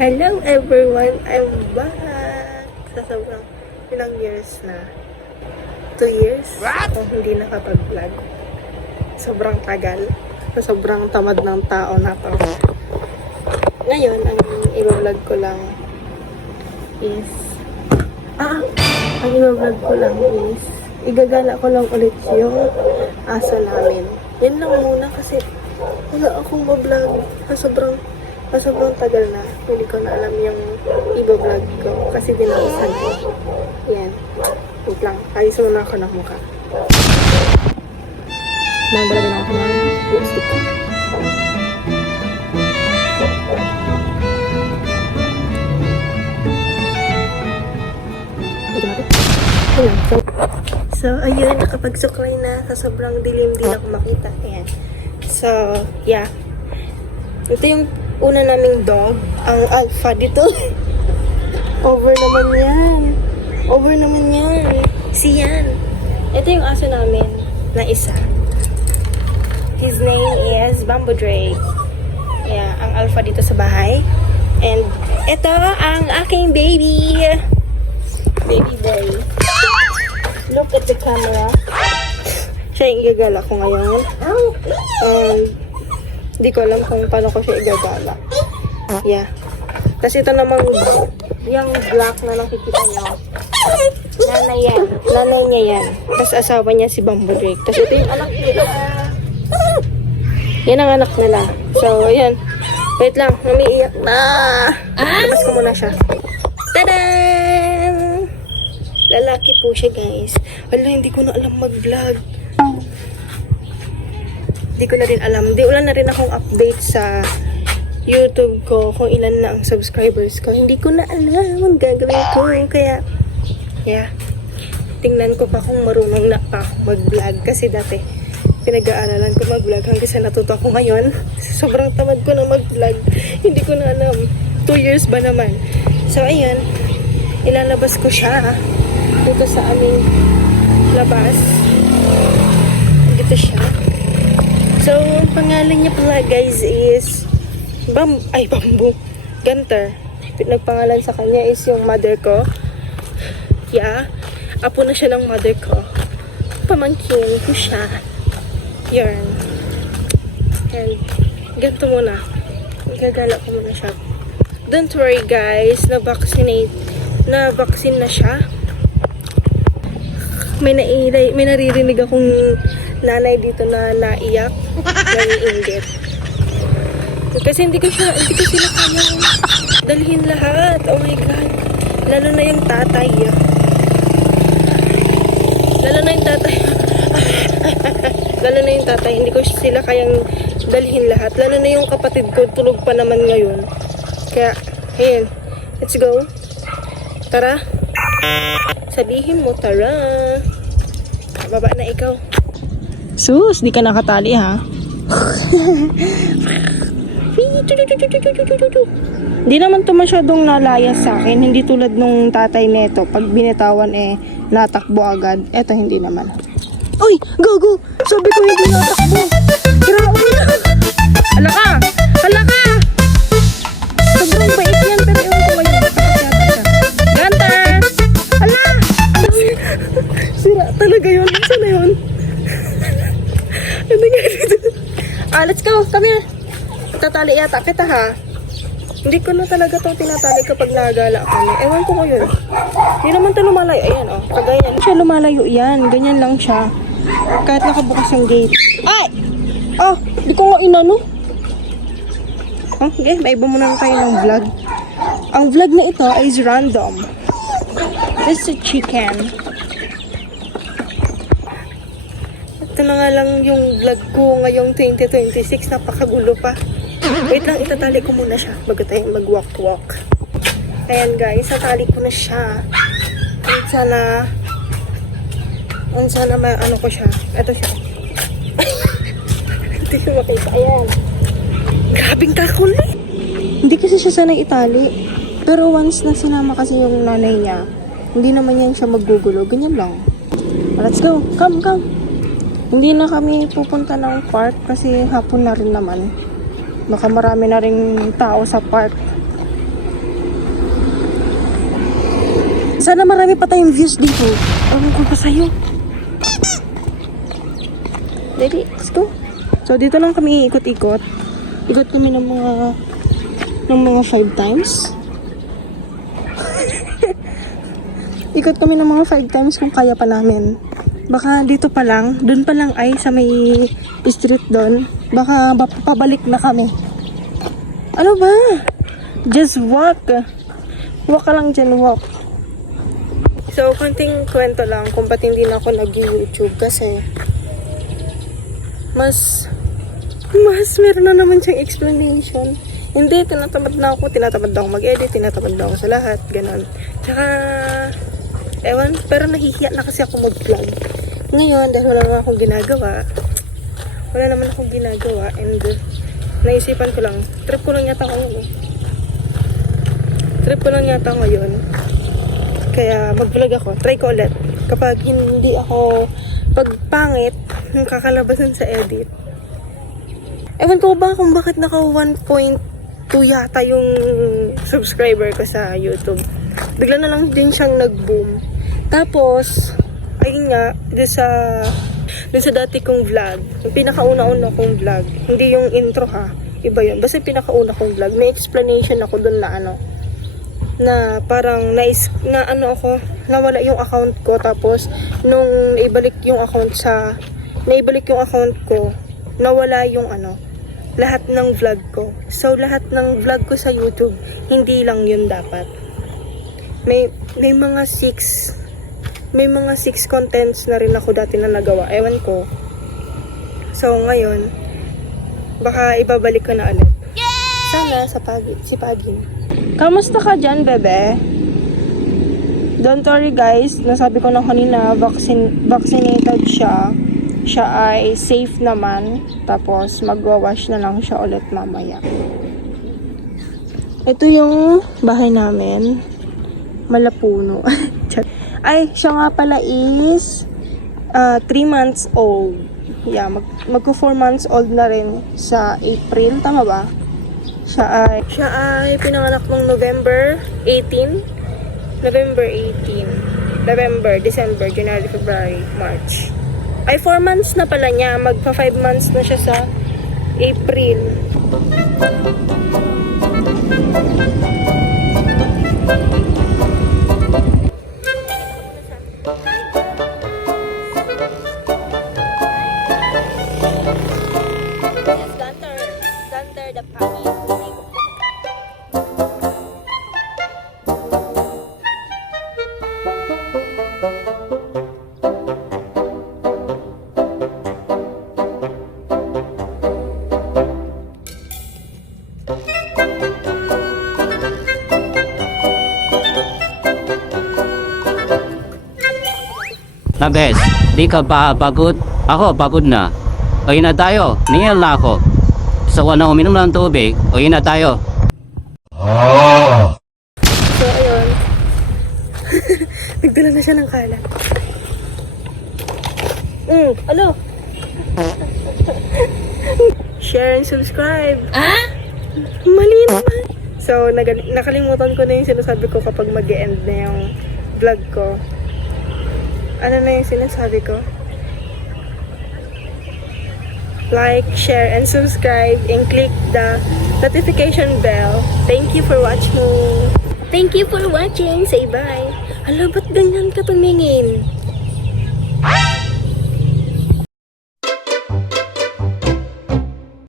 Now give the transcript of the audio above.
Hello everyone! I'm back! Sa sobrang ilang years na. 2 years? Kung hindi nakapag-vlog. Sobrang tagal. Sobrang tamad ng tao na to. Ngayon, ang i-vlog ko lang is igagala ko lang ulit yung aso namin. Yan lang muna kasi wala akong ma-vlog. Sobrang tagal na. Hindi ko na alam yung i-vlog ko kasi dinawasan ko. Yan. Wait lang. Ayos muna ako ng mukha. Nagdala na ako ng lipstick. So, ayun, nakapagsuklay na sa sobrang dilim, di na ako makita. Ayan. So, yeah. Ito yung una naming dog, ang alpha dito. Over naman yan. Siyan. Ito yung aso namin na isa. His name is Bamboo Drake. Yeah, ang alpha dito sa bahay. And ito ang aking baby. Baby boy. Look at the camera. Siya yung igagala ko ngayon. Hindi ko alam kung paano ko siya igagala. Yeah. Kasi ito namang yung black na nakikita nyo. Nanay niya yan. Tapos asawa niya si Bamboo Drake. Tapos ito yung anak nila. Yan ang anak nila. So, ayan. Wait lang. Namiiyak na. Tapos ko muna siya. Tadam! Lalaki po siya, guys. Wala, hindi ko na alam mag-vlog. Hindi ko na rin alam. Wala na rin akong update sa YouTube ko kung ilan na ang subscribers ko. Hindi ko na alam ang gagawin ko. Kaya, yeah. Tingnan ko pa kung marunong na pa ako mag-vlog. Kasi dati, pinag-aaralan ko mag-vlog hanggang sa natuto ko ngayon. Sobrang tamad ko na mag-vlog. Hindi ko na alam. 2 years ba naman? So, ayan. Ilalabas ko siya dito sa aming labas. Dito siya. So, ang pangalan niya pala, guys, is Bamboo. Gunter. Nagpangalan sa kanya is yung mother ko. Yeah. Apo na siya ng mother ko. Pamangkin ko siya. Yarn. And, ganito muna. Gagala ko muna siya. Don't worry, guys. Na-vaccine na siya. May naririnig akong nanay dito na naiyak. Naiinggit. Kasi hindi ko sila kayang dalhin lahat. Oh my God. Lalo na yung tatay. Hindi ko sila kayang dalhin lahat. Lalo na yung kapatid ko. Tulog pa naman ngayon. Kaya, ayan. Let's go. Tara. Sabihin mo, tara. Baba na ikaw. Sus, di ka nakatali, ha? Hindi naman to masyadong nalayas sa akin. Hindi tulad nung tatay neto. Pag binitawan, natakbo agad. Eto, hindi naman. Uy, go! Sabi ko hindi natakbo. Grabe na. Hala ka! Sobrang bait yan, pero ewan ko ngayon. Gunter! Hala! Sira talaga yun. Saan na yun? Ano nga dito? Let's go. Come here. Tatali yata kita, ha? Hindi ko na talaga to tinatali kapag nagala kami. Ewan ko yun. Hindi naman to lumalayo. Ayan, oh. Kagayan. Siya lumalayo yan. Ganyan lang siya. Kahit nakabukas ang gate. Ay! Oh, di ko nga inano. Okay, may iba muna tayo ng vlog. Ang vlog na ito is random. This is a chicken. Ito na nga lang yung vlog ko ngayong 2026. Napakagulo pa. Wait lang, itatali ko muna siya bago tayo mag-walk-walk. Ayan guys, natali ko na siya. Sana ano ko siya. Ito siya. Hindi siya makita. Ayan. Grabing kakulit. Hindi kasi siya sanay itali. Pero once na sinama kasi yung nanay niya, hindi naman yan siya maggugulo. Ganyan lang. Let's go. Come. Hindi na kami pupunta ng park kasi hapon na rin naman. Baka marami na rin tao sa park. Sana marami pa tayong views dito. Ewan ko pa sa'yo. Ready? Let's go. So, dito lang kami ikot-ikot. Ikot kami ng mga 5 times. Ikot kami ng mga 5 times kung kaya pa namin. Baka dito pa lang, dun pa lang ay sa may street doon. Baka pabalik na kami. Ano ba? Just walk. Walk ka lang dyan, walk. So, konting kwento lang kung ba't hindi na ako nag-YouTube kasi mas meron na naman siyang explanation. Hindi, tinatamad na ako mag-edit, tinatamad na ako sa lahat, ganon. Tsaka, ewan, pero nahihiya na kasi ako mag-vlog. Ngayon, dahil wala naman akong ginagawa, and naisipan ko lang, trip ko lang yata ngayon. Kaya mag-vlog ako, try ko ulit. Kapag hindi ako, pag pangit, yung kakalabasan sa edit. Ewan ko ba kung bakit naka 1.2 yata yung subscriber ko sa YouTube. Bigla na lang din siyang nag-boom. Tapos, ayun nga, dun sa dati kong vlog, yung pinakauna-una kong vlog, hindi yung intro ha, iba yun. Basta yung pinakauna kong vlog, may explanation ako dun na parang nawala yung account ko, tapos nung naibalik yung account ko, nawala yung lahat ng vlog ko. So, lahat ng vlog ko sa YouTube, hindi lang yun dapat. May mga 6 contents na rin ako dati na nagawa. Ewan ko. So, ngayon, baka ibabalik ko na ulit. Sana si Pagin. Kamusta ka dyan, bebe? Don't worry guys, nasabi ko na kanina, vaccinated siya. Siya ay safe naman. Tapos magwawash na lang siya ulit mamaya. Ito yung bahay namin. Malapuno. Ay, siya nga pala is 3 months old. Yeah, magko 4 months old na rin sa April, tama ba? Siya ay pinanganak ng November 18, December, January, February, March. Ay, 4 months na pala niya. Magpa 5 months na siya sa April. Gunter the puppy. Na bes, di ka ba pagod? Ako, pagod na. Uwi na tayo, niyal na ako. Gusto ko na uminom ng tubig, uwi na tayo. So, ayun. Nagdala na siya ng kalat. Ano? Share and subscribe. Mali naman. So, nakalimutan ko na yung sinasabi ko kapag mag-e-end na yung vlog ko. Ano na yung sinasabi ko? Like, share, and subscribe, and click the notification bell. Thank you for watching. Thank you for watching. Say bye. Hala, ba't ganyan ka tumingin?